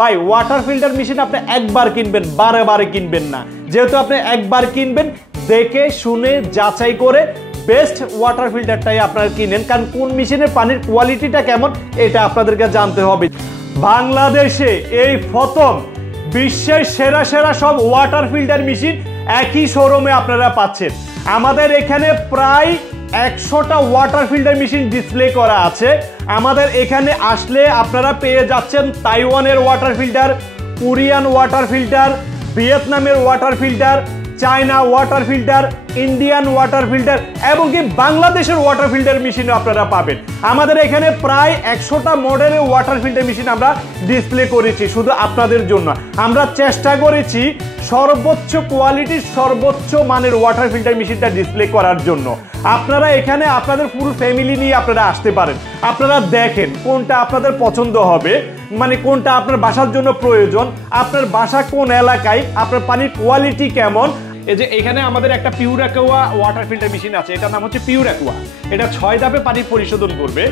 ভাই water filter machine আপনি একবার কিনবেন, বারে বারে কিনবেন না। যেহেতু আপনি একবার কিনবেন, দেখে শুনে যাচাই করে বেস্ট ওয়াটার ফিল্টারটাই আপনারা কিনেন, কারণ কোন মেশিনের পানির কোয়ালিটিটা কেমন এটা আপনাদেরকে জানতে হবে। বাংলাদেশে এই প্রথম বিশ্বের সেরা সেরা সব ওয়াটার ফিল্টার মেশিন একই শোরুমে আপনারা পাচ্ছেন। আমাদের এখানে প্রায় 100টা ওয়াটার ফিল্টার মেশিন ডিসপ্লে করা আছে। আমাদের এখানে আসলে আপনারা পেয়ে যাচ্ছেন তাইওয়ানের water filter, Korean water filter, ভিয়েতনামের water filter, China water filter, Indian water filter এবং কি বাংলাদেশের ওয়াটার ফিল্টার মেশিনও আপনারা পাবেন। আমাদের এখানে প্রায় 100টা মডেলের ওয়াটার ফিল্টার মেশিন আমরা ডিসপ্লে করেছি শুধু আপনাদের জন্য। আমরা চেষ্টা করেছি সর্বোচ্চ কোয়ালিটির সর্বোচ্চ মানের ওয়াটার ফিল্টার মেশিনটা ডিসপ্লে করার জন্য। আপনারা এখানে আপনাদের ফুল ফ্যামিলি নিয়ে আপনারা আসতে পারেন। আপনারা দেখেন কোনটা আপনাদের পছন্দ হবে, মানে কোনটা আপনার বাসার জন্য প্রয়োজন, আপনার বাসা কোন এলাকায়, আপনার পানির কোয়ালিটি কেমন। এই যে এখানে আমাদের একটা pure aqua water filter machine আছে, এটার নাম হচ্ছে পিওর অ্যাকোয়া। এটা 6 ধাপে পানি পরিশোধন করবে।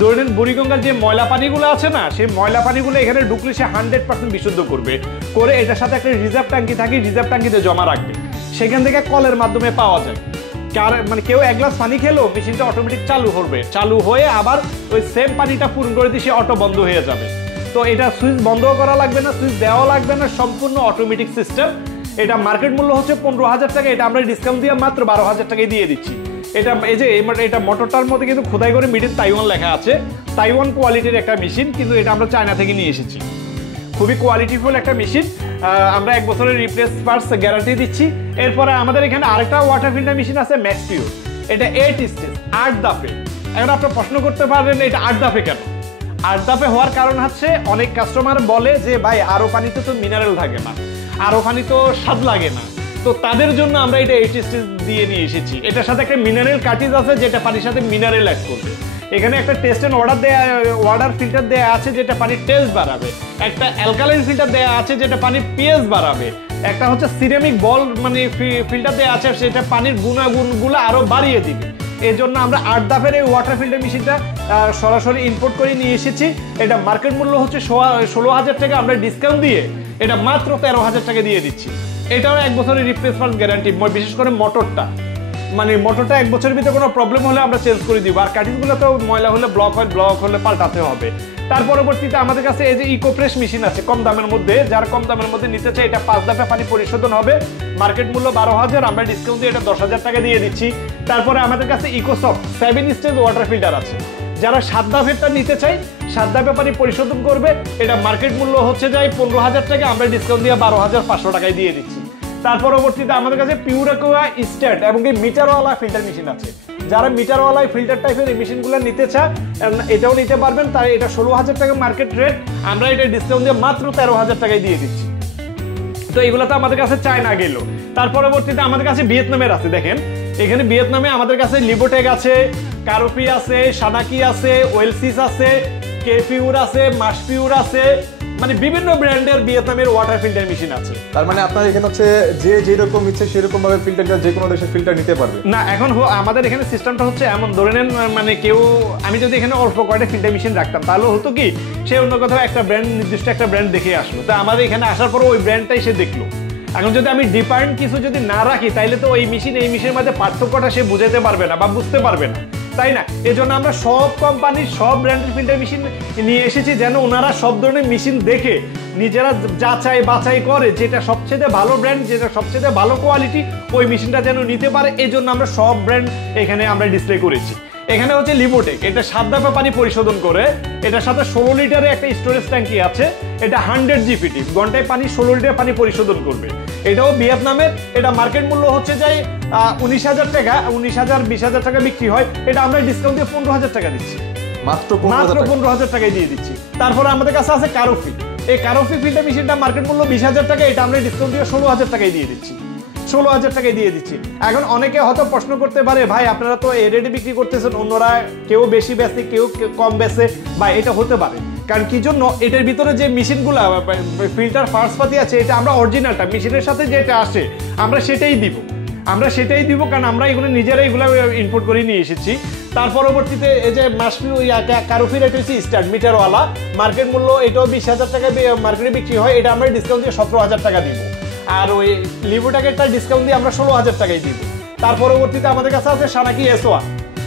ধরে নেন বুড়িগঙ্গার যে ময়লা পানিগুলো আছে না, সেই ময়লা পানিগুলো এখানে ঢুকলে সে 100% বিশুদ্ধ করবে। করে এটার সাথে একটা রিজার্ভ ট্যাঙ্কি থাকে, রিজার্ভ ট্যাঙ্কিতে জমা রাখবে। সেখান থেকে কলের মাধ্যমে পাওয়া যায়। মানে কেউ 1 গ্লাস পানি খেলো, মেশিনটা অটোমেটিক চালু হবে, চালু হয়ে আবার ওই সেম পানিটা পূরণ করে দিয়ে সে অটো বন্ধ হয়ে যাবে। তো এটা সুইচ বন্ধ করা লাগবে না, সুইচ দেওয়া লাগবে না, সম্পূর্ণ অটোমেটিক সিস্টেম। এটা মার্কেট মূল্য হচ্ছে 15,000 টাকা, এটা আমরা ডিসকাউন্ট দিয়ে মাত্র 12,000 টাকায় দিয়ে দিচ্ছি। এটা এই যে এটা মোটরটার মধ্যে কিন্তু খোদাই করে মেড ইন তাইওয়ান লেখা আছে। তাইওয়ান কোয়ালিটির একটা মেশিন, কিন্তু এটা আমরা চায়না থেকে নিয়ে এসেছি। খুবই কোয়ালিটিফুল একটা মেশিন। আমরা 1 বছরের রিপ্লেস পার্টস গ্যারান্টি দিচ্ছি। এরপরে আমাদের এখানে আরেকটা ওয়াটার ফিল্টার মেশিন আছে ম্যাক্স পিওর। এটা 8 স্টেজ, 8 ধাপে। এখন আপনারা প্রশ্ন করতে পারবেন এটা 8 ধাপে কেন? 8 ধাপে হওয়ার কারণ হচ্ছে অনেক কাস্টমার বলে যে ভাই আরো পানিতে তো মিনারেল থাকে না, আরো পানি তো স্বাদ লাগে না। তো তাদের জন্য আমরা এটা 8 স্টেজ দিয়ে নিয়ে এসেছি। এটার সাথে একটা মিনারেল কার্টিজ আছে যেটা পানির সাথে মিনারেল অ্যাড করবে। এখানে একটা টেস্ট এন্ড ওয়াটার ফিল্টার দেয়া আছে যেটা পানির টেস্ট বাড়াবে। একটা অ্যালকালাইন ফিল্টার দেয়া আছে যেটা পানির পিএইচ বাড়াবে। একটা হচ্ছে সিরামিক বল মানে ফিল্টার দেয়া আছে সেটা পানির গুণাগুণগুলো আরো বাড়িয়ে দিবে। এই জন্য আমরা 8 ধাপের এই ওয়াটার ফিল্টার মেশিনটা সরাসরি ইম্পোর্ট করে নিয়ে এসেছি। এটা মার্কেট মূল্য হচ্ছে 16,000 টাকা, আমরা ডিসকাউন্ট দিয়ে এটা মাত্র 13,000 টাকা দিয়ে দিচ্ছি। এটাও 1 বছরের রিপ্লেসমেন্ট গ্যারান্টি, বিশেষ করে মোটরটা। মানে মোটরটা 1 বছরের ভিতরে কোনো প্রবলেম হলে আমরা চেঞ্জ করে দিব। আর কাটিংগুলো তো ময়লা হলে ব্লক হলে পাল্টাতে হবে। তার পরবর্তীতে আমাদের কাছে এই যে ইকোফ্রেশ মেশিন আছে কম দামের মধ্যে, যারা কম দামের মধ্যে নিতে চায়, এটা 5 ধাপে পানি পরিশোধন হবে। মার্কেট মূল্য 12,000, আমরা ডিসকাউন্ট দিয়ে এটা 10,000 টাকা দিয়ে দিচ্ছি। তারপরে আমাদের কাছে ইকোসফট 7 স্টেজ ওয়াটার ফিল্টার আছে। যারা 7 ধাপেরটা নিতে চাই, 7 ধাপে পানি পরিশোধন করবে, এটা মার্কেট মূল্য হচ্ছে যায় 15,000 টাকা, আমরা ডিসকাউন্ট দিয়ে 12,500 টাকায় দিয়ে দিচ্ছি। তার পরবর্তীতে আমাদের কাছে পিওর অ্যাকোয়া স্ট্যান্ড এবং এই মিটারওয়ালা ফিল্টার মেশিন আছে। যারা মিটারওয়ালা ফিল্টার টাইপের এই মেশিনগুলো নিতে চায় এটাও নিতে পারবেন। তাই এটা 16,000 টাকা মার্কেট রেট, আমরা এটা ডিসকাউন্ট দিয়ে মাত্র 13,000 টাকায় দিয়ে দিচ্ছি। তো এগুলো তো আমাদের কাছে চায়না গেল। তার পরবর্তীতে আমাদের কাছে ভিয়েতনামের আছে। দেখেন এখানে ভিয়েতনামে আমাদের কাছে লিবোটেক আছে, কারোপি আছে, সানাকি আছে, ওয়েলসিস আছে, কে পিউর আছে, মাস পিউর আছে, মানে বিভিন্ন ব্র্যান্ডের ভিয়েতনামের ওয়াটার ফিল্টার মেশিন আছে। তার মানে আপনার এখানে হচ্ছে যে যেরকম ইচ্ছে সেরকম ভাবে ফিল্টারটা যে কোনো দেশের ফিল্টার নিতে পারবে না। এখন আমাদের এখানে সিস্টেমটা হচ্ছে এমন, ধরে নেন মানে কেউ, আমি যদি এখানে অল্প কয়েকটা ফিল্টার মেশিন রাখতাম তাহলে হতো কি সে অন্য কোথাও একটা ব্র্যান্ড, নির্দিষ্ট একটা ব্র্যান্ড দেখে আসলো, তো আমাদের এখানে আসার পর ওই ব্র্যান্ডটাই সে দেখলো। এখন যদি আমি ডিফারেন্ট কিছু যদি না রাখি তাইলে তো ওই মেশিন এই মেশিনের মধ্যে পার্থক্যটা সে বুঝাতে পারবে না বা বুঝতে পারবে না, তাই না? এই জন্য আমরা সব কোম্পানির সব ব্র্যান্ডের ফিল্টার মেশিন নিয়ে এসেছি যেন ওনারা সব ধরনের মেশিন দেখে নিজেরা যাচাই বাছাই করে যেটা সবচেয়ে ভালো ব্র্যান্ড, যেটা সবচেয়ে ভালো কোয়ালিটি, ওই মেশিনটা যেন নিতে পারে। এই জন্য আমরা সব ব্র্যান্ড এখানে আমরা ডিসপ্লে করেছি। এখানে হচ্ছে লিবোটেক, এটা 7 ধাপে পানি পরিশোধন করে। এটার সাথে 16 লিটারের একটা স্টোরেজ ট্যাঙ্কি আছে। এটা 100 জিপিটি, ঘন্টায় পানি 16 লিটার পানি পরিশোধন করবে। এটাও ভিয়েতনামের। এটা মার্কেট মূল্য হচ্ছে যাই 19,000 টাকা, 19,000 20,000 টাকা বিক্রি হয়। এটা আমরা ডিসকাউন্ট দিয়ে 15,000 টাকা দিচ্ছি, মাত্র 15,000 টাকায় দিয়ে দিচ্ছি। তারপরে আমাদের কাছে আছে কারোফি। এই কারোফি ফিল্টার মেশিনটা মার্কেট মূল্য 20,000 টাকা, এটা আমরা ডিসকাউন্ট দিয়ে 16,000 টাকায় দিয়ে দিচ্ছি, 16,000 টাকায় দিয়ে দিচ্ছি। এখন অনেকে হয়তো প্রশ্ন করতে পারে ভাই আপনারা তো এই রেটে বিক্রি করতেছেন, অন্যরা কেউ বেশি বেচে কেউ কম বেচে, বা এটা হতে পারে কারণ কি জন্য এটার ভিতরে যে মেশিনগুলো ফিল্টার ফার্স্টপাতি আছে এটা আমরা অরিজিনালটা মেশিনের সাথে যেটা আসে আমরা সেটাই দিব, কারণ আমরা এগুলো নিজেরাই এগুলো ইম্পোর্ট করে নিয়ে এসেছি। তার পরবর্তীতে এই যে মাসফি কারুফির এটা হচ্ছে স্ট্যান্ড মিটারওয়ালা, মার্কেট মূল্য এটাও 20,000 টাকায় মার্কেটে বিক্রি হয়, এটা আমরা ডিসকাউন্ট দিয়ে 17,000 টাকা দিব। আর ওই লিভোটেকেরটা ডিসকাউন্ট দিয়ে আমরা 16,000 টাকায় দিব। তার পরবর্তীতে আমাদের কাছে আছে সানাকি S1।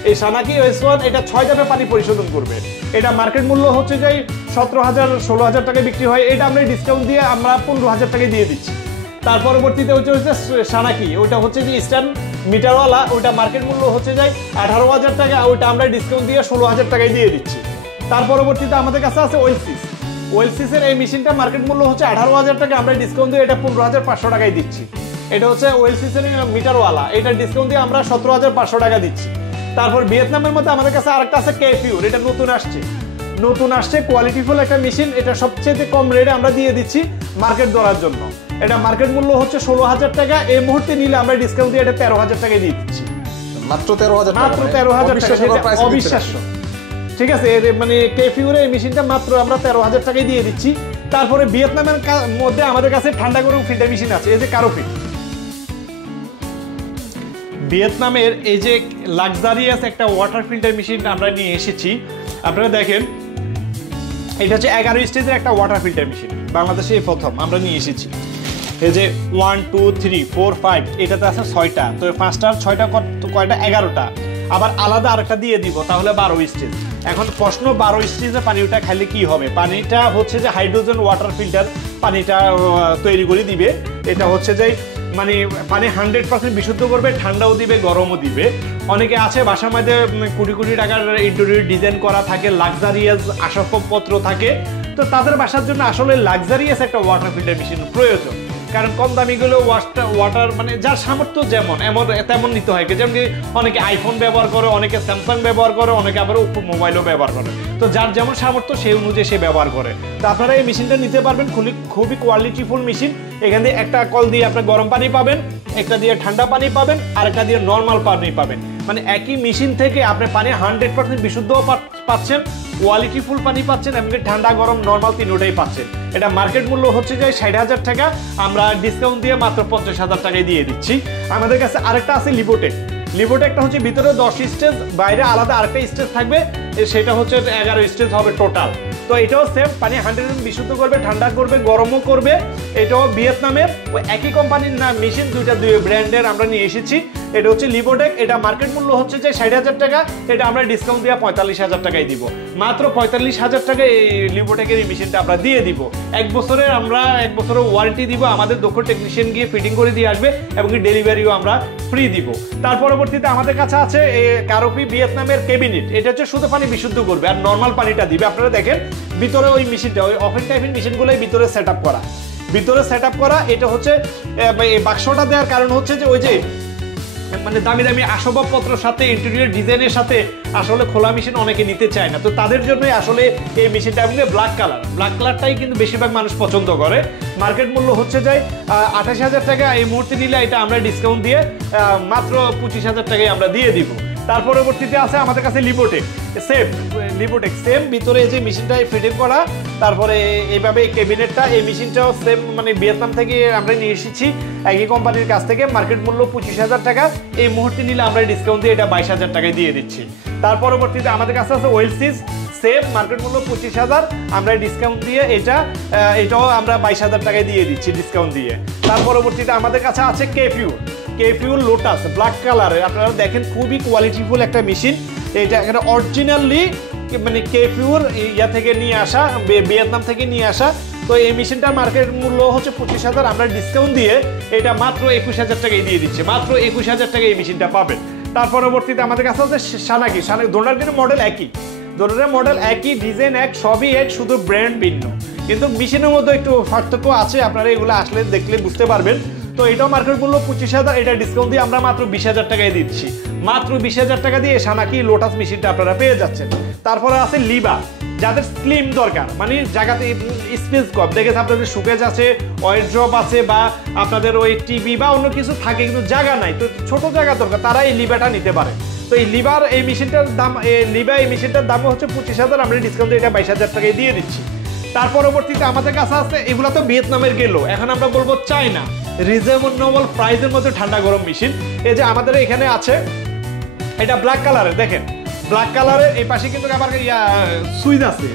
এই সানাকি S1 এটা 6 ধাপে পানি পরিশোধন করবে, এটা মার্কেট মূল্য হচ্ছে যে 17,000 16,000 টাকায় বিক্রি হয়, এটা আমরা ডিসকাউন্ট দিয়ে আমরা 15,000 টাকায় দিয়ে দিচ্ছি। তার পরবর্তীতে হচ্ছে সানাকি, ওটা হচ্ছে যে স্ট্যান্ড মিটারওয়ালা, ওটা মার্কেট মূল্য হচ্ছে যায় 18,000 টাকা, ওটা আমরা ডিসকাউন্ট দিয়ে 16,000 টাকায় দিয়ে দিচ্ছি। তার পরবর্তীতে আমাদের কাছে আছে ওয়েলসিসের এই মেশিনটা মার্কেট মূল্য হচ্ছে 18,000 টাকা, আমরা ডিসকাউন্ট দিয়ে এটা 15,500 টাকায় দিচ্ছি। এটা হচ্ছে ওয়েলসিসের মিটারওয়ালা, এটা ডিসকাউন্ট দিয়ে আমরা 17,500 টাকা দিচ্ছি। তারপর ভিয়েতনামের মধ্যে আমাদের কাছে আরেকটা আছে কেফিউর, এটা নতুন আসছে কোয়ালিটিফুল একটা মেশিন, এটা সবচেয়ে কম রেটে আমরা দিয়ে দিচ্ছি মার্কেট ধরার জন্য। এটা মার্কেট মূল্য হচ্ছে 16,000 টাকা, এই মুহূর্তে নিলে আমরা ডিসকাউন্ট দিয়ে এটা 13,000 টাকায় দিয়ে দিচ্ছি। মাত্র 13,000 টাকা, মাত্র 13,000 টাকা, অবিশ্বাস্য। ঠিক আছে, মানে কেফিউর এই মেশিনটা মাত্র আমরা 13,000 টাকায় দিয়ে দিচ্ছি। তারপরে ভিয়েতনামের মধ্যে আমাদের কাছে ঠান্ডা গরম ফিল্টার মেশিন আছে, এই যে কারোফিল। ভিয়েতনামের এই যে লাক্সারিয়াস একটা ওয়াটার ফিল্টার মেশিন আমরা নিয়ে এসেছি, আপনারা দেখেন এটা হচ্ছে 11 স্টেজের একটা ওয়াটার ফিল্টার মেশিন, বাংলাদেশে এই প্রথম আমরা নিয়ে এসেছি। এই যে 1 2 3 4 5, এটাতে আছে 6টা, তো 5টার 6টা কয়টা 11টা, আবার আলাদা আরেকটা দিয়ে দিব, তাহলে 12 স্টেজ। এখন প্রশ্ন 12 স্টেজে পানিটা খাইলে কি হবে? পানিটা হচ্ছে যে হাইড্রোজেন ওয়াটার ফিল্টার পানিটা তৈরি করে দিবে। এটা হচ্ছে যে মানে পানি 100% বিশুদ্ধ করবে, ঠান্ডাও দিবে গরমও দিবে। অনেকে আছে বাসার মধ্যে কোটি কোটি টাকার ইন্টেরিয়র ডিজাইন করা থাকে, লাক্সারিয়াস আসবাবপত্র থাকে, তো তাদের বাসার জন্য আসলে লাক্সারিয়াস একটা ওয়াটার ফিল্টার মেশিন প্রয়োজন। কারণ কম দামিগুলো ওয়াটার মানে যার সামর্থ্য যেমন তেমন নিতে হয়। যেমন অনেকে আইফোন ব্যবহার করে, অনেকে স্যামসাং ব্যবহার করে, অনেকে আবার ওপো মোবাইলও ব্যবহার করে, তো যার যেমন সামর্থ্য সেই অনুযায়ী সে ব্যবহার করে। তো আপনারা এই মেশিনটা নিতে পারবেন, খুবই কোয়ালিটিফুল মেশিন। এখান দিয়ে একটা কল দিয়ে আপনার গরম পানি পাবেন, একটা দিয়ে ঠান্ডা পানি পাবেন, আর একটা দিয়ে নর্মাল পানি পাবেন। মানে একই মেশিন থেকে আপনি পানি 100% বিশুদ্ধও পাচ্ছেন, কোয়ালিটিফুল পানি পাচ্ছেন, এমনকি ঠান্ডা গরম নর্মাল তিনটাই পাচ্ছেন। এটা মার্কেট মূল্য হচ্ছে যে 60,000 টাকা, আমরা ডিসকাউন্ট দিয়ে মাত্র 50,000 টাকায় দিয়ে দিচ্ছি। আমাদের কাছে আরেকটা আছে লিভোটেকটা হচ্ছে ভিতরে 10 স্টেজ, বাইরে আলাদা আরেকটা স্টেজ থাকবে, সেটা হচ্ছে 11 স্টেজ হবে টোটাল। তো এটাও সেম, পানি 100% বিশুদ্ধ করবে, ঠান্ডা করবে, গরমও করবে। এটাও ভিয়েতনামের ওই একই কোম্পানির না মেশিন, দুই ব্র্যান্ডের আমরা নিয়ে এসেছি। এটা হচ্ছে লিভোটেক, এটা মার্কেট মূল্য হচ্ছে যে 60,000 টাকা, এটা আমরা ডিসকাউন্ট দিয়ে 45,000 টাকায় দিব। মাত্র 45,000 টাকা এই লিভোটেকের এই মেশিনটা আমরা দিয়ে দিব। 1 বছরের ওয়ারেন্টি দিব, আমাদের দক্ষ টেকনিশিয়ান গিয়ে ফিটিং করে দিয়ে আসবে, এবং ডেলিভারিও আমরা ফ্রি দিব। তার পরবর্তীতে আমাদের কাছে আছে কারোফি ভিয়েতনামের ক্যাবিনেট, এটা হচ্ছে শুধু পানি বিশুদ্ধ করবে আর নর্মাল পানিটা দিবে। আপনারা দেখেন ভিতরে ওই মেশিনটা, ওই ওপেন টাইপের মেশিনগুলোই ভিতরে সেট আপ করা। এটা হচ্ছে বাক্সটা দেওয়ার কারণ হচ্ছে যে ওই যে মানে দামি দামি আসবাবপত্রের সাথে ইন্টেরিয়র ডিজাইনের সাথে আসলে খোলা মেশিন অনেকে নিতে চায় না, তো তাদের জন্যই আসলে এই মেশিনটা। ব্ল্যাক কালারটাই কিন্তু বেশিরভাগ মানুষ পছন্দ করে। মার্কেট মূল্য হচ্ছে যায় 28,000 টাকা, এই মুহূর্তে নিলে এটা আমরা ডিসকাউন্ট দিয়ে মাত্র 25,000 টাকায় আমরা দিয়ে দিব। তার পরবর্তীতে আছে আমাদের কাছে লিভোটেক সেম, ভিতরে যে মেশিনটা ফিটিং করা, তারপরে এইভাবে ক্যাবিনেটটা, এই মেশিনটাও সেম, মানে ভিয়েতনাম থেকে আমরা নিয়ে এসেছি একই কোম্পানির কাছ থেকে। মার্কেট মূল্য 25,000 টাকা, এই মুহূর্তে নিলে আমরা ডিসকাউন্ট দিয়ে এটা 22,000 টাকায় দিয়ে দিচ্ছি। তার পরবর্তীতে আমাদের কাছে আছে ওয়েলসিস, সেম মার্কেট মূল্য 25,000, আমরা ডিসকাউন্ট দিয়ে এটাও আমরা 22,000 টাকায় দিয়ে দিচ্ছি ডিসকাউন্ট দিয়ে। তার পরবর্তীতে আমাদের কাছে আছে কেফিউর লোটাস ব্ল্যাক কালারের, আপনারা দেখেন খুবই কোয়ালিটিফুল একটা মেশিন। এটা এখানে অরিজিনালি মানে কেফিউর থেকে নিয়ে আসা, ভিয়েতনাম থেকে নিয়ে আসা। তো এই মেশিনটার মার্কেট মূল্য হচ্ছে 25,000, আমরা ডিসকাউন্ট দিয়ে এটা মাত্র 21,000 টাকায় দিয়ে দিচ্ছি। মাত্র 21,000 টাকায় এই মেশিনটা পাবেন। তার পরবর্তীতে আমাদের কাছে আছে সানাকি দোনার কিন্তু মডেল একই, ডিজাইন এক, সবই এক, শুধু ব্র্যান্ড ভিন্ন, কিন্তু মেশিনের মধ্যে একটু পার্থক্য আছে, আপনারা এগুলো আসলে দেখলে বুঝতে পারবেন। তো এটাও মার্কেট মূল্য 25,000, এটা ডিসকাউন্ট দিয়ে আমরা মাত্র 20,000 টাকায় দিচ্ছি। মাত্র 20,000 টাকা দিয়ে সানাকি লোটাস মেশিনটা আপনারা পেয়ে যাচ্ছেন। তারপরে আছে লিবা, যাদের স্লিম দরকার, মানে জায়গাতে স্পেস কম, দেখেছে আপনাদের সুকেজ আছে, ওয়াইড ড্রপ আছে, বা আপনাদের ওই টিভি বা অন্য কিছু থাকে কিন্তু জায়গা নাই, তো ছোট জায়গা দরকার, তারা এই লিবাটা নিতে পারে। তো এই এই মেশিনটার দাম হচ্ছে 25,000, আমরা ডিসকাউন্ট দিয়ে এটা 22,000 টাকায় দিয়ে দিচ্ছি। তার পরবর্তীতে আমাদের কাছে আছে, এগুলো তো ভিয়েতনামের গেল, এখন আমরা বলবো চায়না রিজনেবল প্রাইসের মধ্যে ঠান্ডা গরম মেশিন। এই যে আমাদের এখানে আছে, এটা ব্ল্যাক কালারের, দেখেন ব্ল্যাক কালারের এই পাশে কিন্তু আবার সুইচ আছে।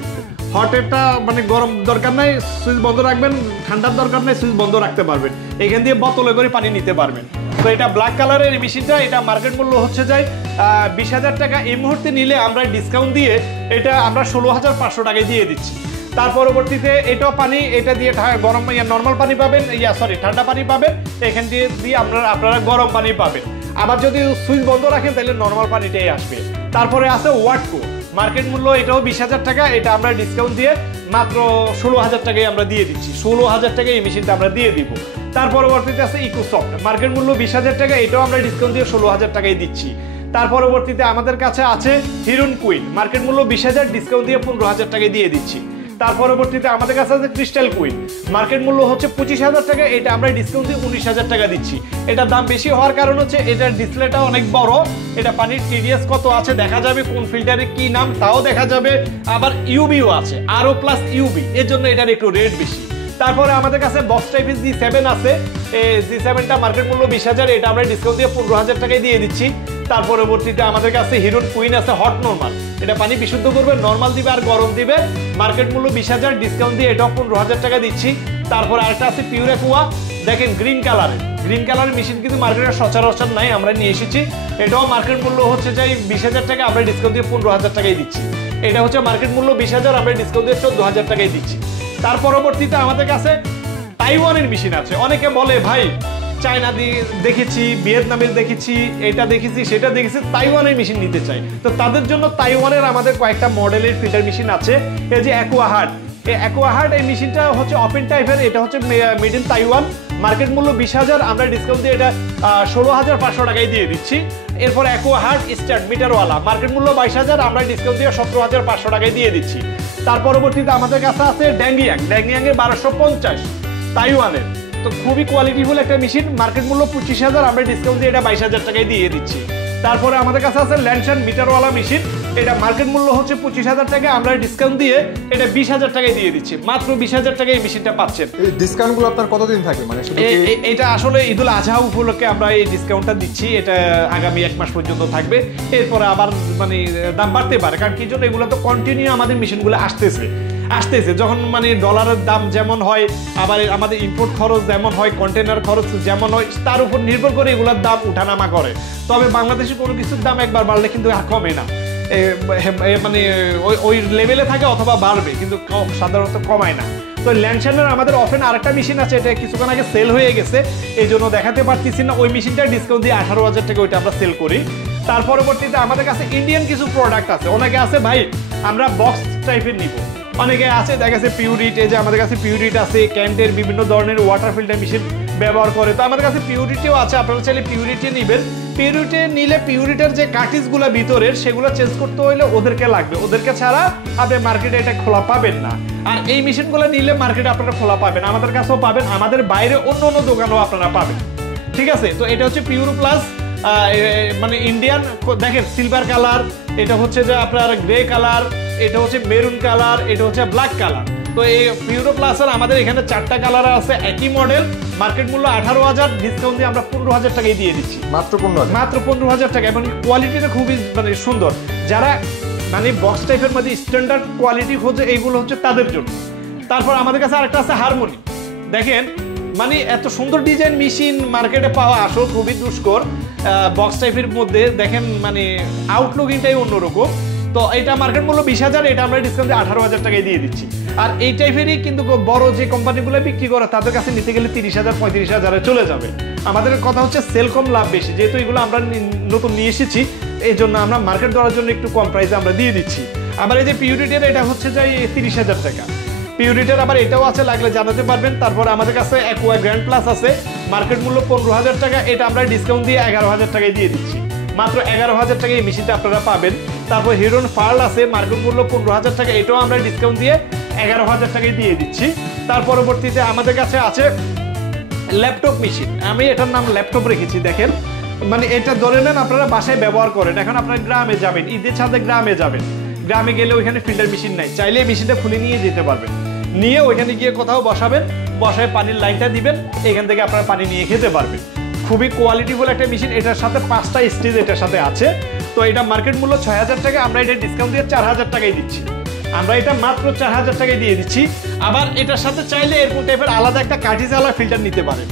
হটেরটা মানে গরম দরকার নাই, সুইচ বন্ধ রাখবেন, ঠান্ডার দরকার নাই, সুইচ বন্ধ রাখতে পারবেন। এখান দিয়ে বোতলে করে পানি নিতে পারবেন। তো এটা ব্ল্যাক কালারের এই মেশিনটা, এটা মার্কেট মূল্য হচ্ছে যাই 20,000 টাকা। এই মুহূর্তে নিলে আমরা ডিসকাউন্ট দিয়ে এটা আমরা 16,500 টাকায় দিয়ে দিচ্ছি। তার পরবর্তীতে এটাও পানি, এটা দিয়ে গরম নর্মাল পানি পাবেন, ঠান্ডা পানি পাবেন। এখান দিয়ে আপনারা গরম পানি পাবেন। আবার যদি সুইচ বন্ধ রাখেন তাহলে নর্মাল পানিটাই আসবে। তারপরে আছে ওয়াটকো, মার্কেট মূল্য এটাও 20,000 টাকা, এটা আমরা ডিসকাউন্ট দিয়ে মাত্র 16,000 টাকায় আমরা দিয়ে দিচ্ছি। 16,000 টাকায় এই মেশিনটা আমরা দিয়ে দিব। তার পরবর্তীতে আছে ইকোসফট, মার্কেট মূল্য 20,000 টাকা, এটাও আমরা ডিসকাউন্ট দিয়ে 16,000 টাকায় দিচ্ছি। তার পরবর্তীতে আমাদের কাছে আছে হিরন কুইন, মার্কেট মূল্য 20,000, ডিসকাউন্ট দিয়ে 15,000 টাকায় দিয়ে দিচ্ছি। তার পরবর্তীতে আমাদের কাছে আছে ক্রিস্টাল কুইন, মার্কেট মূল্য হচ্ছে 25,000 টাকা, এটা আমরা ডিসকাউন্ট দিয়ে 19,000 টাকা দিচ্ছি। এটার দাম বেশি হওয়ার কারণ হচ্ছে এটার ডিসপ্লেটা অনেক বড়, এটা পানির টিডিএস কত আছে দেখা যাবে, কোন ফিল্টারে কি নাম তাও দেখা যাবে, আবার ইউবিও আছে, আরও প্লাস ইউবি, এর জন্য এটার একটু রেট বেশি। তারপরে আমাদের কাছে বক্স টাইপের G7 আছে, G7টা মার্কেট মূল্য 20,000, এটা আমরা ডিসকাউন্ট দিয়ে 15,000 টাকায় দিয়ে দিচ্ছি। তার পরবর্তীতে আমাদের কাছে হিরন কুইন আছে হট নরমাল, এটা পানি বিশুদ্ধ করবে, নরমাল দিবে আর গরম দিবে, মার্কেট মূল্য 20,000, ডিসকাউন্ট দিয়ে এটাও 15,000 টাকা দিচ্ছি। তারপর আরেকটা আছে পিউর অ্যাকুয়া, দেখেন গ্রিন কালারের মেশিন কিন্তু মার্কেটে সচরাচর নাই, আমরা নিয়ে এসেছি। এটাও মার্কেট মূল্য হচ্ছে যাই 20,000 টাকা, আমরা ডিসকাউন্ট দিয়ে 15,000 টাকায় দিচ্ছি। এটা হচ্ছে মার্কেট মূল্য 20,000, আমরা ডিসকাউন্ট দিয়ে 14,000 টাকায় দিচ্ছি। তার পরবর্তীতে আমাদের কাছে তাইওয়ানের মেশিন আছে। অনেকে বলে ভাই চায়না দেখেছি, ভিয়েতনামের দেখেছি, এটা দেখেছি, সেটা দেখেছি, তাইওয়ানের মেশিন নিতে চাই। তো তাদের জন্য তাইওয়ানের আমাদের কয়েকটা মডেলের ফিল্টার মেশিন আছে। এই যে অ্যাকুয়াহার্ট, এই মেশিনটা হচ্ছে ওপেন টাইপের, এটা হচ্ছে মেড ইন তাইওয়ান, মার্কেট মূল্য 20,000, আমরা ডিসকাউন্ট দিয়ে এটা 16,500 টাকায় দিয়ে দিচ্ছি। এরপর অ্যাকুয়াহার্ট স্টার্ট মিটারওয়ালা, মার্কেট মূল্য 22,000, আমরা ডিসকাউন্ট দিয়ে 17,500 টাকায় দিয়ে দিচ্ছি। তার পরবর্তীতে আমাদের কাছে আছে ড্যাংয়াংয়ের 1250 তাইওয়ানের, তো খুবই কোয়ালিটিফুল একটা মেশিন, মার্কেট মূল্য 25,000, আমরা ডিসকাউন্ট দিয়ে এটা 22,000 টাকায় দিয়ে দিচ্ছি। তারপরে আমাদের কাছে আছে ল্যান্ডশান মিটারওয়ালা মেশিন, এটা মার্কেট মূল্য হচ্ছে 25,000 টাকা, আমরা ডিসকাউন্ট দিয়ে এটা 20,000 টাকায় দিয়ে দিচ্ছি। মাত্র 20,000 টাকায় এই মেশিনটা পাচ্ছেন। এই ডিসকাউন্টগুলো আপনার কতদিন থাকে? মানে এটা আসলে ঈদুল আজহা উপলক্ষে আমরা এই ডিসকাউন্টটা দিচ্ছি, এটা আগামী 1 মাস পর্যন্ত থাকবে। এরপরে আবার মানে দাম বাড়তে পারে, কারণ কি জন্য এগুলো তো কন্টিনিউ আমাদের মেশিনগুলো আসতেছে। যখন মানে ডলারের দাম যেমন হয়, আবার আমাদের ইম্পোর্ট খরচ যেমন হয়, কন্টেনার খরচ যেমন হয়, তার উপর নির্ভর করে এগুলোর দাম উঠানামা করে। তবে বাংলাদেশে কোনো কিছুর দাম একবার বাড়লে কিন্তু আর কমে না, মানে ওই লেভেলে থাকে অথবা বাড়বে, কিন্তু সাধারণত কমায় না। তো ল্যান্ডশানের আমাদের ওপেন আরেকটা মেশিন আছে, এটা কিছুক্ষণ আগে সেল হয়ে গেছে, এই জন্য দেখাতে পারতেছি না। ওই মেশিনটা ডিসকাউন্ট দিয়ে 18,000 টাকা ওইটা আমরা সেল করি। তার পরবর্তীতে আমাদের কাছে ইন্ডিয়ান কিছু প্রোডাক্ট আছে। অনেকে আছে ভাই আমরা বক্স টাইপের নিব, অনেকে আছে দেখা গেছে পিউরিট, এই যে আমাদের কাছে পিউরিট আছে, ক্যান্টের বিভিন্ন ধরনের ওয়াটার ফিল্টার মেশিন ব্যবহার করে, তো আমাদের কাছে পিউরিটিও আছে, আপনারা চাইলে পিউরিটি নেবেন। পিউরিটি নিলে পিউরিটের যে কার্টিজগুলো ভিতরের সেগুলো চেঞ্জ করতে হলে ওদেরকে লাগবে, ওদেরকে ছাড়া আপনি মার্কেটে এটা খোলা পাবেন না। আর এই মেশিনগুলো নিলে মার্কেটে আপনারা খোলা পাবেন, আমাদের কাছেও পাবেন, আমাদের বাইরে অন্য অন্য দোকানেও আপনারা পাবেন। ঠিক আছে, তো এটা হচ্ছে পিউর প্লাস মানে ইন্ডিয়ান, দেখেন সিলভার কালার, এটা হচ্ছে যে আপনার গ্রে কালার, এটা হচ্ছে মেরুন কালার, এটা হচ্ছে ব্ল্যাক কালার। তো এই পিউরো প্লাসের আমাদের এখানে 4টা কালার আছে, একই মডেল, মার্কেট মূল্য 18,000, ডিসকাউন্ট দিয়ে আমরা 15,000 টাকায় দিয়ে দিচ্ছি। মাত্র 15,000 টাকা, এবং কোয়ালিটিটা খুবই মানে সুন্দর। যারা মানে বক্স টাইপের মধ্যে স্ট্যান্ডার্ড কোয়ালিটি খোঁজে, এইগুলো হচ্ছে তাদের জন্য। তারপর আমাদের কাছে আরেকটা আছে হারমোনি, দেখেন মানে এত সুন্দর ডিজাইন মেশিন মার্কেটে পাওয়া আসলে খুবই দুষ্কর। বক্স টাইপের মধ্যে দেখেন মানে আউটলুকিংটাই অন্যরকম। তো এটা মার্কেট মূল্য 20,000, এটা আমরা ডিসকাউন্টে 18,000 টাকায় দিয়ে দিচ্ছি। আর এই টাইপেরই কিন্তু বড় যে কোম্পানিগুলো বিক্রি করে তাদের কাছে নিতে গেলে 30,000 35,000 চলে যাবে। আমাদের কথা হচ্ছে সেল কম লাভ বেশি, যেহেতু এগুলো আমরা নতুন নিয়ে এসেছি, এই জন্য আমরা মার্কেট ধরার জন্য একটু কম প্রাইসে আমরা দিয়ে দিচ্ছি। আবার এই যে পিউরিটের, এটা হচ্ছে যাই 30,000 টাকা। পিউরিটের আবার এটাও আছে, লাগলে জানাতে পারবেন। তারপরে আমাদের কাছে অ্যাকোয়া গ্র্যান্ড প্লাস আছে, মার্কেট মূল্য 15,000 টাকা, এটা আমরা ডিসকাউন্ট দিয়ে 11,000 টাকায় দিয়ে দিচ্ছি। মাত্র 11,000 টাকায় এই মেশিনটা আপনারা পাবেন। তারপর হিরন ফার্ল আছে, মার্কেট মূল্য 15,000 টাকা, এটাও আমরা ডিসকাউন্ট দিয়ে 11,000 টাকায় দিয়ে দিচ্ছি। তার পরবর্তীতে আমাদের কাছে আছে ল্যাপটপ মেশিন, আমি এটার নাম ল্যাপটপ রেখেছি। দেখেন মানে এটা ধরে নেন আপনারা বাসায় ব্যবহার করেন, এখন আপনারা গ্রামে যাবেন, ঈদের ছাদে গ্রামে যাবেন, গ্রামে গেলে ওইখানে ফিল্টার মেশিন নাই, চাইলে মেশিনটা খুলে নিয়ে যেতে পারবেন, নিয়ে ওইখানে গিয়ে কোথাও বসাবেন, বসায় পানির লাইনটা দিবেন, এখান থেকে আপনারা পানি নিয়ে খেতে পারবেন। খুবই কোয়ালিটিফুল একটা মেশিন। এটার সাথে 5টা স্টেজ এটার সাথে আছে। তো এটা মার্কেট মূল্য 6000 টাকা, আমরা এটা ডিসকাউন্ট দিয়ে 4000 টাকায় দিচ্ছি। আমরা এটা মাত্র 4000 টাকায় দিয়ে দিচ্ছি। আবার এটার সাথে চাইলে এরকম টাইপের আলাদা একটা কাঠিজালা ফিল্টার নিতে পারেন।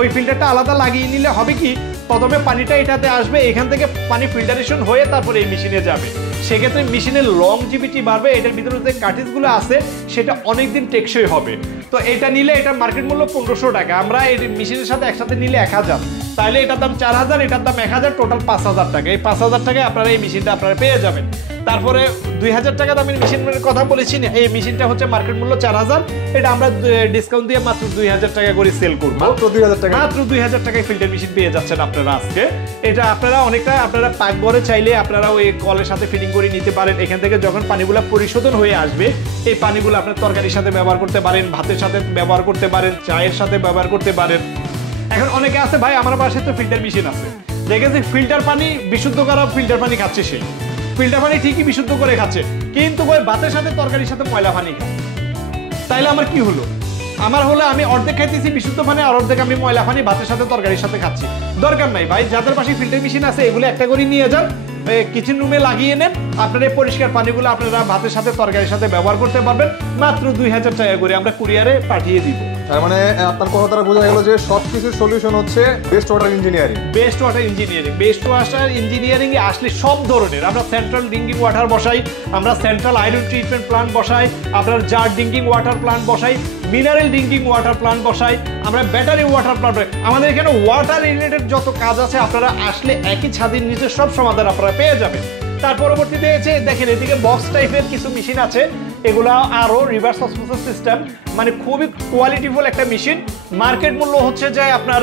ওই ফিল্টারটা আলাদা লাগিয়ে নিলে হবে কি, প্রথমে পানিটা এটাতে আসবে, এখান থেকে পানি ফিল্টারেশন হয়ে তারপরে এই মেশিনে যাবে। সেক্ষেত্রে মেশিনের লংজিভিটি বাড়বে, এটার ভিতরে যে কাঠিজগুলো আছে সেটা অনেকদিন টেকসই হবে। তো এটা নিলে এটার মার্কেট মূল্য 1500 টাকা, আমরা এই মেশিনের সাথে একসাথে নিলে 1000, তাহলে এটার দাম 4000, এটার দাম 1000, টোটাল 5000 টাকা। এই 5000 টাকায় আপনারা এই মেশিনটা আপনারা পেয়ে যাবেন। তারপরে 2000 টাকা দামের মেশিনের কথা বলেছি না, এই মেশিনটা হচ্ছে মার্কেট মূল্য 4000, এটা আমরা ডিসকাউন্ট দিয়ে মাত্র 2000 টাকা করে সেল করব। মাত্র 2000 টাকা, মাত্র 2000 টাকায় ফিল্টার মেশিন পেয়ে যাচ্ছেন আপনারা আজকে। এটা আপনারা অনেকটা আপনারা পাকঘরে চাইলে আপনারা ওই কলের সাথে ফিটিং করে নিতে পারেন। এখান থেকে যখন পানিগুলো পরিশোধন হয়ে আসবে, এই পানিগুলো আপনার তরকারির সাথে ব্যবহার করতে পারেন, ভাতের সাথে ব্যবহার করতে পারেন, চায়ের সাথে ব্যবহার করতে পারেন। এখন অনেকে আছে ভাই আমার পাশে তো ফিল্টার মেশিন আছে, দেখেছি ফিল্টার পানি বিশুদ্ধ করা ফিল্টার পানি খাচ্ছে, সেই ফিল্টার পানি ঠিকই বিশুদ্ধ করে খাচ্ছে, কিন্তু ওই ভাতের সাথে তরকারির সাথে ময়লা পানি খায়। তাইলে আমার কি হলো? আমার হলো আমি অর্ধেক খাইতেছি বিশুদ্ধ পানি, আর অর্ধেক আমি ময়লা পানি ভাতের সাথে তরকারির সাথে খাচ্ছি। দরকার নাই ভাই, যাদের পাশে ফিল্টার মেশিন আছে এগুলো একটা করে নিয়ে যান, কিচেন রুমে লাগিয়ে নেন, আপনার এই পরিষ্কার পানিগুলো আপনারা ভাতের সাথে তরকারির সাথে ব্যবহার করতে পারবেন। মাত্র 2000 টাকা করে আমরা কুরিয়ারে পাঠিয়ে দিব। তার মানে আপনার কথা দ্বারা বোঝা গেল যে সবকিছুর সলিউশন হচ্ছে Best Water Engineering. Best Water Engineering, Best Water Engineering এ আসলে সব ধরনের আমরা সেন্ট্রাল ড্রিঙ্কিং ওয়াটার বসাই, আমরা সেন্ট্রাল আয়রন ট্রিটমেন্ট প্ল্যান্ট বসাই, আপনার জার ড্রিঙ্কিং ওয়াটার প্ল্যান্ট বসাই, মিনারেল ড্রিঙ্কিং ওয়াটার প্ল্যান্ট বসাই, আমরা ব্যাটারি ওয়াটার প্ল্যান্ট। আমাদের এখানে ওয়াটার রিলেটেড যত কাজ আছে আপনারা আসলে একই ছাদের নিচে সব সমাধান আপনারা পেয়ে যাবেন। তার পরবর্তীতে এসে দেখেন এদিকে বক্স টাইপের কিছু মেশিন আছে, এগুলো আরো রিভার্স অসমোসিস সিস্টেম, মানে খুবই কোয়ালিটিফুল একটা মেশিন। মার্কেট মূল্য হচ্ছে যে আপনার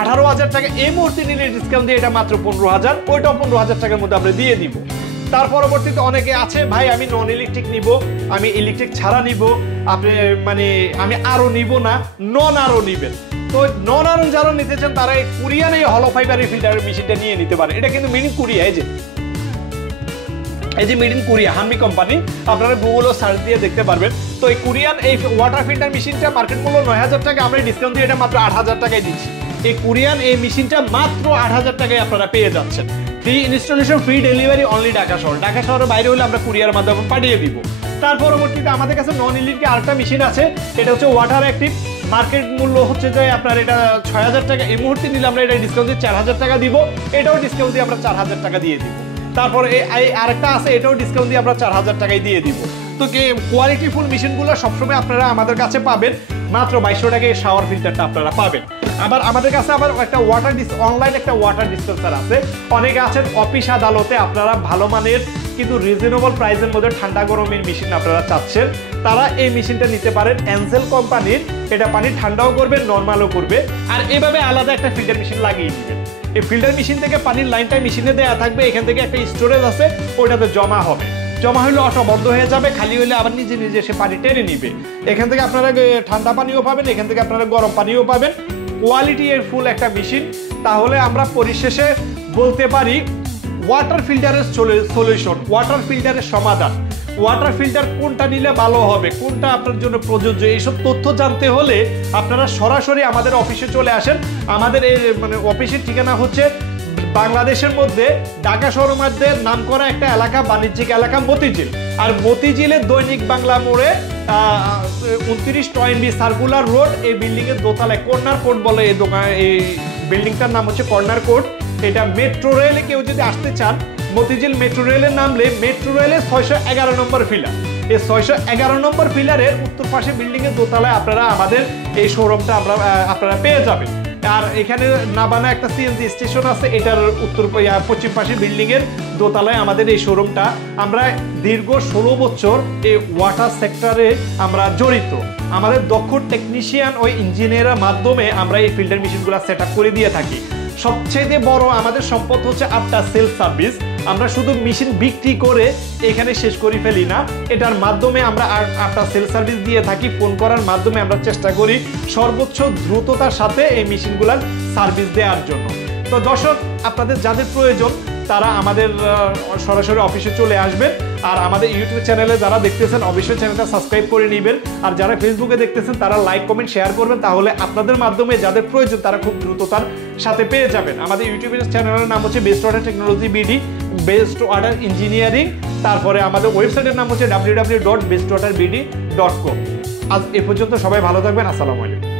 18000 টাকা, এই মুহূর্তে নিলে ডিসকাউন্ট দিয়ে এটা মাত্র 15000, ওইটাও 15000 টাকার মধ্যে আমরা দিয়ে দিব। তার পরবর্তীতে অনেকে আছে ভাই আমি নন ইলেকট্রিক নিব, আমি ইলেকট্রিক ছাড়া নিব, আপনি মানে আমি আরো নিব না, নন আরো নিবেন। তো নন আরো যারা নিতে চান তারা এই কোরিয়ান এই হলো ফাইবারের ফিল্টার মেশিনটা নিয়ে নিতে পারে। এটা কিন্তু মেড ইন কোরিয়া, এই যে মেড ইন কোরিয়া হানমি কোম্পানি, আপনারা গুগলও সার্চ দিয়ে দেখতে পারবেন। তো এই কোরিয়ান এই ওয়াটার ফিল্টার মেশিনটা মার্কেট মূল্য 9000 টাকা, আমরা ডিসকাউন্ট দিয়ে এটা মাত্র 8000 টাকায় দিচ্ছি। এই কোরিয়ান এই মেশিনটা মাত্র 8000 টাকায় আপনারা পেয়ে যাচ্ছেন। Free installation, free delivery only Dhaka শহর। ঢাকা শহরের বাইরে হলে আমরা কুরিয়ার মাধ্যমে পাঠিয়ে দিব। তার পরবর্তীতে আমাদের কাছে নন ইলেকট্রিক আরেকটা মেশিন আছে, এটা হচ্ছে ওয়াটার অ্যাক্টিভ। মার্কেট মূল্য হচ্ছে যে আপনার এটা 6000 টাকা, এই মুহূর্তে নিলে আমরা এটা ডিসকাউন্ট দিয়ে 4000 টাকা দিব, এটাও ডিসকাউন্ট দিয়ে আমরা 4000 টাকা দিয়ে দিব। তারপরে এই আরেকটা আছে, এটাও ডিসকাউন্ট দিয়ে আমরা 4000 টাকায় দিয়ে দিব। তো কোয়ালিটিফুল মেশিনগুলো সবসময় আপনারা আমাদের কাছে পাবেন। মাত্র 2200 টাকায় শাওয়ার ফিল্টারটা আপনারা পাবেন। আবার আমাদের কাছে আবার একটা অনলাইন একটা ওয়াটার ডিসপেন্সার আছে। অনেকে আছেন অফিস আদালতে আপনারা ভালো মানের কিন্তু রিজনেবল প্রাইসের মধ্যে ঠান্ডা গরমের মেশিন আপনারা চাচ্ছেন, তারা এই মেশিনটা নিতে পারেন এনজেল কোম্পানির। এটা পানি ঠান্ডাও করবে, নর্মালও করবে, আর এভাবে আলাদা একটা ফিল্টার মেশিন লাগিয়ে দিবেন। এই ফিল্টার মেশিন থেকে পানির লাইনটা মেশিনে দেওয়া থাকবে, এখান থেকে একটা স্টোরেজ আছে, ওইটাতে জমা হবে। জমা হলে অটো বন্ধ হয়ে যাবে, খালি হলে আবার নিজে নিজে সে পানি টেনে নিবে। এখান থেকে আপনারা ঠান্ডা পানিও পাবেন, এখান থেকে আপনারা গরম পানিও পাবেন। কোয়ালিটি এর ফুল একটা মেশিন। তাহলে আমরা পরিশেষে বলতে পারি ওয়াটার ফিল্টারের সলিউশন, ওয়াটার ফিল্টারের সমাধান, ওয়াটার ফিল্টার কোনটা নিলে ভালো হবে, কোনটা আপনার জন্য প্রযোজ্য, এইসব তথ্য জানতে হলে আপনারা সরাসরি আমাদের অফিসে চলে আসেন। আমাদের এই মানে অফিসের ঠিকানা হচ্ছে বাংলাদেশের মধ্যে ঢাকা শহরের মধ্যে নামকরা একটা এলাকা, বাণিজ্যিক এলাকা মতিঝিল। আর মতিঝিলের দৈনিক বাংলা মোড়ে 29 টয়েনবি সার্কুলার রোড, এই বিল্ডিং এর দোতলায় কর্নার কোর্ট বলে এই দোকান, এই বিল্ডিংটার নাম হচ্ছে কর্নার কোর্ট। এটা মেট্রো রেলে কেউ যদি আসতে চান, মতিঝিল মেট্রো রেলের নামলে মেট্রো রেলের 611 নম্বর ফিলার, এই 611 নম্বর ফিলারের উত্তর পাশে বিল্ডিং এর দোতলায় আপনারা আমাদের এই শোরুমটা আপনারা পেয়ে যাবেন। আর এখানে নাবানা একটা সিএনজি স্টেশন আছে, এটার পশ্চিম পাশে বিল্ডিং এর দোতলায় আমাদের এই শোরুমটা। আমরা দীর্ঘ 16 বছর এই ওয়াটার সেক্টরে আমরা জড়িত। আমাদের দক্ষ টেকনিশিয়ান ওই ইঞ্জিনিয়ারের মাধ্যমে আমরা এই ফিল্টার মেশিনগুলো সেট আপ করে দিয়ে থাকি। সবচেয়ে বড় আমাদের সম্পদ হচ্ছে আফটার সেল সার্ভিস। আমরা শুধু মেশিন বিক্রি করে এখানে শেষ করে ফেলি না, এটার মাধ্যমে আমরা আফটার সেল সার্ভিস দিয়ে থাকি। ফোন করার মাধ্যমে আমরা চেষ্টা করি সর্বোচ্চ দ্রুততার সাথে এই মেশিনগুলোর সার্ভিস দেওয়ার জন্য। তো দর্শক, আপনাদের যাদের প্রয়োজন তারা আমাদের সরাসরি অফিসে চলে আসবেন। আর আমাদের ইউটিউব চ্যানেলে যারা দেখতেছেন অবশ্যই চ্যানেলটা সাবস্ক্রাইব করে নেবেন, আর যারা ফেসবুকে দেখতেছেন তারা লাইক কমেন্ট শেয়ার করবেন, তাহলে আপনাদের মাধ্যমে যাদের প্রয়োজন তারা খুব দ্রুততার সাথে পেয়ে যাবেন। আমাদের ইউটিউব চ্যানেলের নাম হচ্ছে Best water technology BD, best Water engineering, তারপরে আমাদের ওয়েবসাইটের নাম হচ্ছে www.bestwaterbd.com। আজ এ পর্যন্ত, সবাই ভালো থাকবেন, আসসালামু আলাইকুম।